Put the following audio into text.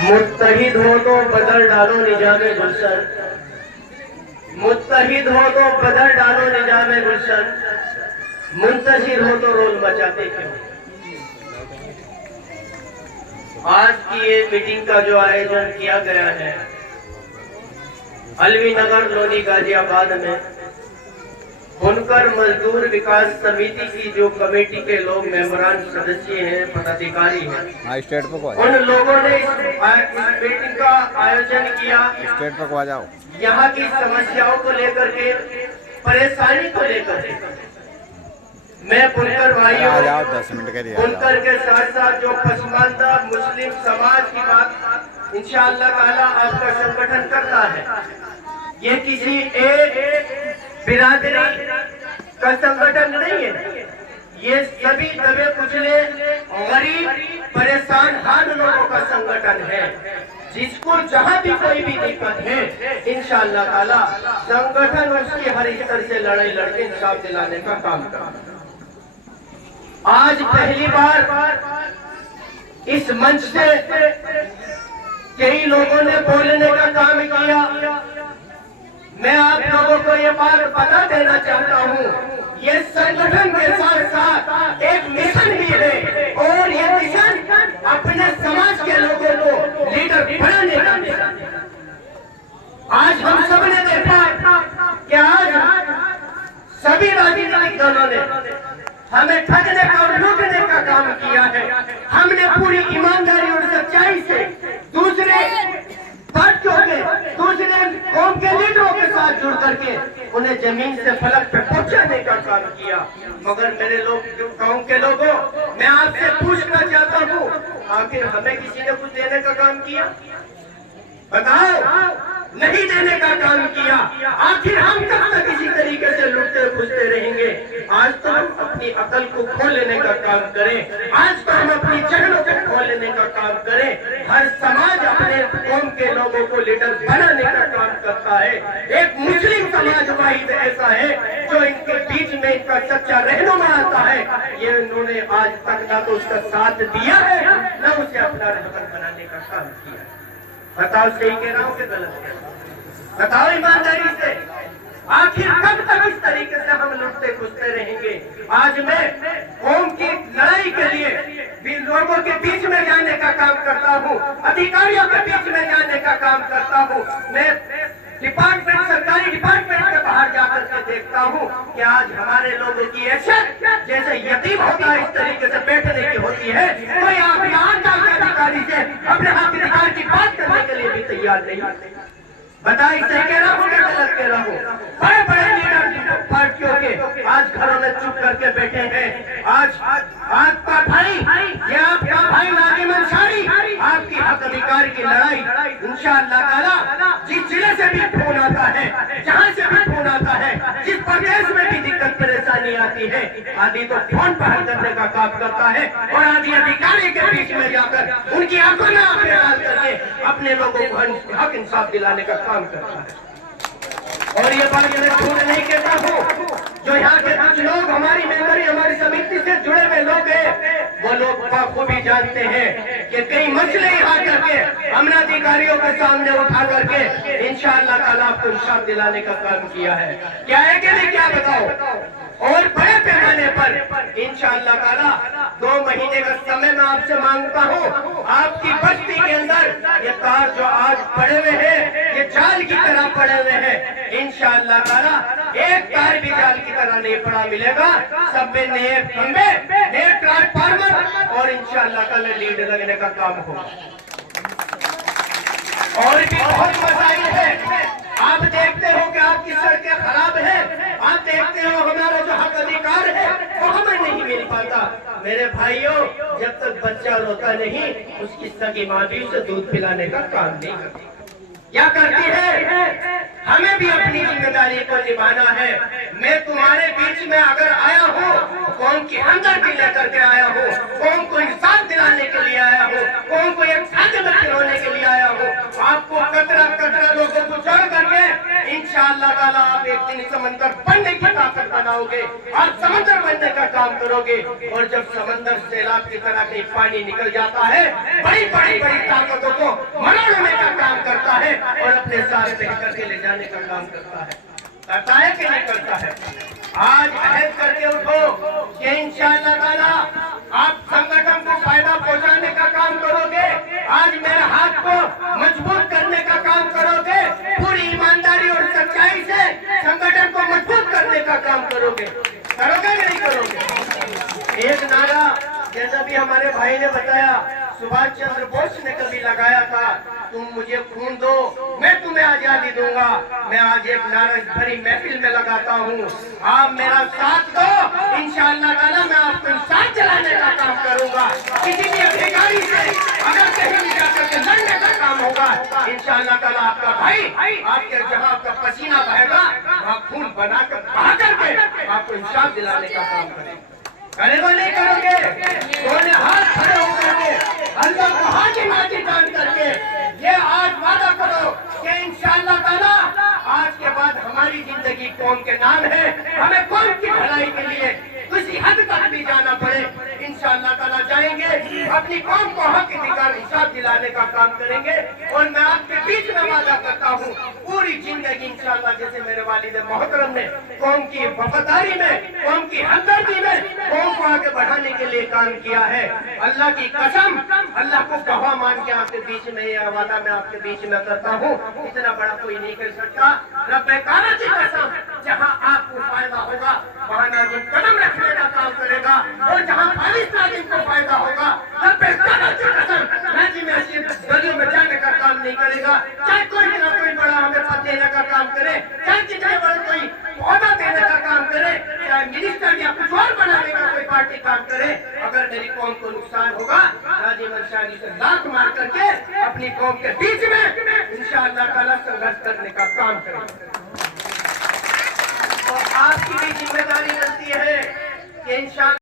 मुत्तहिद हो तो बदल डालो निजामे गुलशन, मुत्तहिद हो तो बदल डालो निजामे गुलशन, मुंतशिर हो तो रोल मचाते क्यों। आज की ये मीटिंग का जो आयोजन किया गया है अलवी नगर लोनी गाजियाबाद में, बुनकर मजदूर विकास समिति की जो कमेटी के लोग मेंबरान सदस्य हैं, पदाधिकारी हैं, उन लोगों ने इस मीटिंग का आयोजन किया। स्टेट पर आ जाओ। यहाँ की समस्याओं को लेकर के, परेशानी को लेकर के मैं बुनकर भाइयों, 10 मिनट के लिए बुनकर के साथ साथ जो पसमानदा मुस्लिम समाज की बात इंशाअल्लाह ताला आपका संगठन करता है। ये किसी एक बिरादरी का संगठन नहीं है, ये सभी दबे कुचले गरीब परेशान हाल लोगों का संगठन है। जिसको जहां भी कोई भी दिक्कत है इंशाअल्लाह ताला संगठन उसकी हर स्तर से लड़ाई लड़के इंसाफ दिलाने का काम करता है। आज पहली बार इस मंच से कई लोगों ने बोलने का काम किया। मैं आप लोगों को ये बात बता देना चाहता हूँ, ये संगठन के साथ साथ एक मिशन भी है और ये मिशन अपने समाज के लोगों को लीडर बनाने का मिशन। आज हम सब ने देखा कि आज सभी राजनीतिक दलों ने हमें ठगने का और लूटने का काम किया है। हमने पूरी ईमानदारी और सच्चाई से दूसरे पार्टियों के, दूसरे कौम के लीडरों के साथ जुड़ करके उन्हें जमीन से फलक पे पहुंचाने का काम किया। मगर मेरे लोग, जो गांव के लोगों, मैं आपसे पूछना चाहता हूँ, आखिर हमें किसी ने कुछ देने का काम किया? बताओ, नहीं देने का काम किया। आखिर हम कब तक इसी तरीके से लुटते फुसते रहेंगे? आज तो हम अपनी अकल को खोल लेने का काम करें, आज तो हम अपनी जहनों को खोल लेने का काम करें। हर समाज अपने कौम के लोगों को लीडर बनाने का काम करता है। एक मुस्लिम समाज वाहिद ऐसा है जो इनके बीच में इनका सच्चा रहनुमा आता है। ये उन्होंने आज तक ना तो उसका साथ दिया है, न उसे अपना रहबर बनाने का काम किया। बताओ सही कह रहा हूँ कि गलत कह रहा हूँ? बताओ ईमानदारी से, आखिर कब तक इस तरीके से हम लुटते खुजते रहेंगे? आज मैं कौम की लड़ाई के लिए भी लोगों के बीच में जाने का काम करता हूँ, अधिकारियों के बीच में जाने का काम करता हूँ। मैं डिपार्टमेंट, सरकारी डिपार्टमेंट के बाहर जाकर के देखता हूँ कि आज हमारे लोगों की हैसियत जैसे यतीम होता है इस तरीके से बैठने की होती है। कोई अपने अधिकारी से अपने हक अधिकार की बात करने के लिए भी तैयार नहीं। बताइए सही कह रहा हूँ, गलत कह रहा हूँ? बड़े बड़े लीडर पार्टियों के आज घरों में चुप करके बैठे हैं। आज आपका भाई, ये आपका भाई नाज़िम अंसारी आपकी हक अधिकार की लड़ाई इंशाअल्लाह ताला जिस जिले से भी फोन आता है, जहाँ से भी फोन आता है, जिस प्रदेश में भी दिक्कत परेशानी आती है, आदि तो फोन पर हल करने का काम करता है और आदि अधिकारी के बीच में जाकर उनकी आंखों में आंखें डाल करके अपने लोगों को हक इंसाफ दिलाने का काम करता है। और ये बात मैं झूठ नहीं कहता हूँ, जो यहाँ के कुछ लोग हमारी मेंबरी, हमारी समिति से जुड़े हुए लोग हैं, वो लोग बखूबी जानते हैं कि कई मसले यहाँ करके हमने अधिकारियों के सामने उठा करके इंशाअल्लाह ताला आपको इंसाफ दिलाने का काम किया है। क्या है कि नहीं, क्या बताओ? और बड़े पैमाने पर इंशाअल्लाह ताला 2 महीने का समय मैं आपसे मांगता हूँ। आपकी बस्ती के अंदर ये तार जो आज पड़े हुए हैं, ये जाल की तरह पड़े हुए हैं, इंशाअल्लाह ताला एक तार भी जाल की तरह नहीं पड़ा मिलेगा। सब में नए खंबे, नए ट्रांसफार्मर और इंशाअल्लाह ताला लीड लगने का काम होगा। और भी बहुत मसाइल है। आप देखते हो कि आपकी सड़कें खराब है, आप देखते हो हमारा जो हक अधिकार है वो हमें नहीं मिल पाता। मेरे भाइयों, जब तक बच्चा रोता नहीं उसकी सगी माँ भी उसे दूध पिलाने का काम नहीं करती। क्या करती है? हमें भी अपनी जिम्मेदारी को निभाना है। मैं तुम्हारे बीच में अगर आया हूँ, कौम की हमदर्दी लेकर के आया हूँ, कौम को इंसाफ दिलाने के लिए आया हूँ, कौम को एक साथ में खिलौने के लिए आया हूँ। आपको कतरा कतरा लोगों को छोड़ करके इंशाअल्लाह ताला आप एक दिन समंदर बनने की ताकत बनाओगे। बनाओगे, आप समंदर बनने का काम करोगे। और जब समंदर सैलाब की तरह कहीं पानी निकल जाता है, बड़ी बड़ी बड़ी ताकतों को मरोड़ने का काम करता है और अपने साथ बह करके ले जाने का काम करता है। करता है कि नहीं करता है? आज अहद करके उठो कि इंशाअल्लाह ताला आप संगठन को फायदा पहुंचाने का काम करोगे। आज मेरे हाथ को मजबूत करने का काम करोगे। पूरी ईमानदारी और सच्चाई से संगठन को मजबूत करने का काम करोगे। करोगे कि नहीं करोगे? एक नारा जैसा भी हमारे भाई ने बताया, सुभाष चंद्र बोस ने कभी लगाया था, तुम मुझे खून दो मैं तुम्हें आजादी दूंगा। मैं आज एक नारा भरी महफिल में लगाता हूँ, आप मेरा साथ दो, इंशाअल्लाह ताला मैं आपको साथ चलाने का काम करूंगा। किसी भी अधिकारी से अगर कहीं भी जाकर के लड़ने का काम होगा, इंशाअल्लाह ताला आपका भाई आपके जहाँ आपका पसीना बहेगा वहाँ खून बनाकर बहा करके आपको इंसाफ दिलाने का काम करेगा। करेगा नहीं करोगे? दोनों हाथ खड़े होकर के अल्लाह को हाजी नाजी दान करके ये आज वादा करो कि इंशाअल्लाह ताला आज के बाद हमारी जिंदगी कौम के नाम है। हमें कौम की भलाई के लिए किसी हद तक भी जाना पड़े, इंशाअल्लाह ताला जाएंगे, अपनी कौम को हक अधिकार हिसाब दिलाने का काम करेंगे। और मैं आपके बीच में वादा करता हूँ, पूरी जिंदगी इंशाअल्लाह जैसे मेरे वालिद मोहतरम ने कौम की वफादारी में, कौम की हमदर्दी में कौम को आगे बढ़ाने के लिए काम किया है। अल्लाह की कसम, अल्लाह को गवाह मान के आपके बीच में ये वादा मैं आपके बीच में करता हूँ, इतना बड़ा कोई नहीं कर सकता। रब्बे काबा की कसम, जहाँ आपको फायदा होगा वहाँ नाज़िम कदम रखने का काम करेगा और जहाँ फालिस नाज़िम को फायदा होगा, रब्बे काबा की कसम, नाज़िम ऐसी गलियों में जाने का काम नहीं करेगा। चाहे कोई ना कोई बड़ा हमें पद देने का काम करे, चाहे कितने बड़े कोई पौधा देने का काम करे, चाहे मिनिस्टर या कुछ और बनाने का कोई पार्टी काम करे, अगर मेरी कौम को नुकसान होगा, नाज़िम अंसारी से लात मार करके अपनी कौम के बीच में इंशाअल्लाह ताला संघर्ष करने का काम करेंगे। तो आपकी भी जिम्मेदारी बनती है कि इंशाअल्लाह